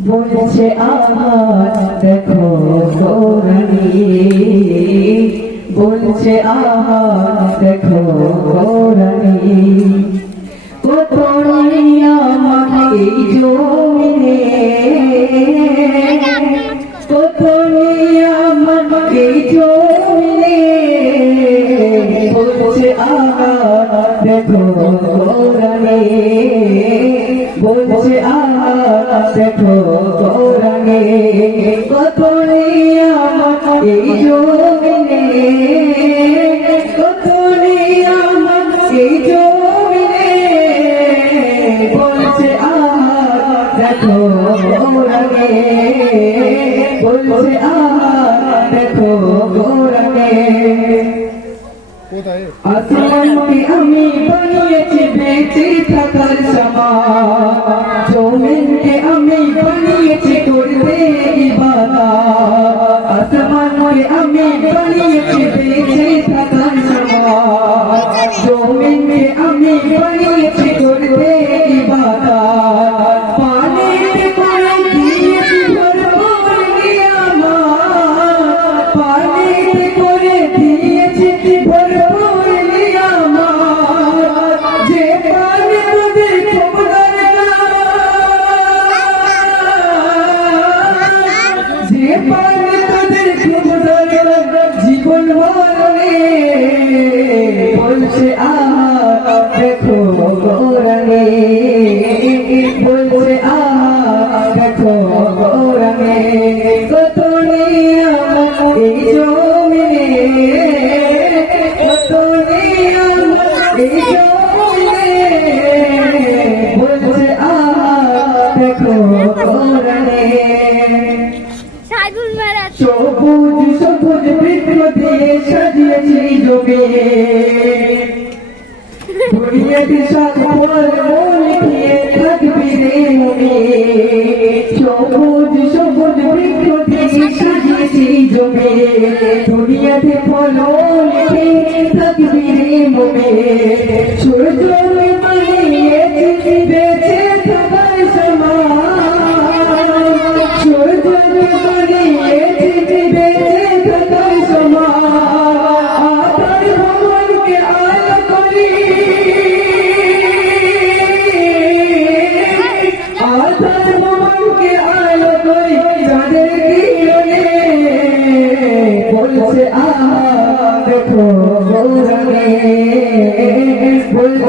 বলছে আমার দেখো গৌরানী। বলছে আমার দেখো গৌরানী। কত আমার জমিনে বলছে দেখো গৌরানী কত এই জমিনে কত এই জমিনে? বলছে দেখো গৌরানী বলছে দেখো আসমানকে আমি বানিয়েছি বেঁচে থাকার সমান জমিনকে আমি বানিয়েছি করতে জমিনকে আমি বানিয়েছি বলছে আ দেখো গৌরণে বলছে দেখো গৌরণে কত এই জমিনে কত এই জমিনে। বলছে আ দেখো গৌরণে সবুজ সবুজ দিয়ে সাজিয়েছি জমি দুনিয়াতে ফলন থাকবি রে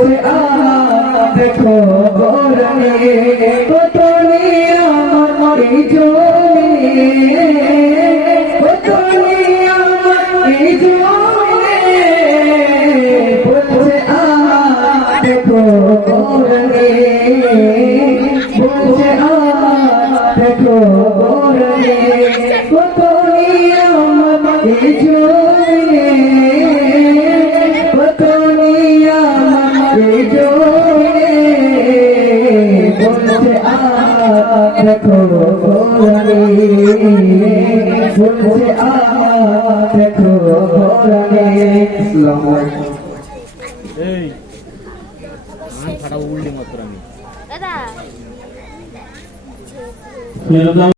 বলছে আ দেখো গৌরনে কত নিয়ামত এই জমিনে কত নিয়ামত এই জমিনে বলছে আ দেখো গৌরনে বলছে আ দেখো গৌরনে কত নিয়ামত এই জমিনে দেখো আসসালামু আলাইকুম এই। মাত্র আমি দাদা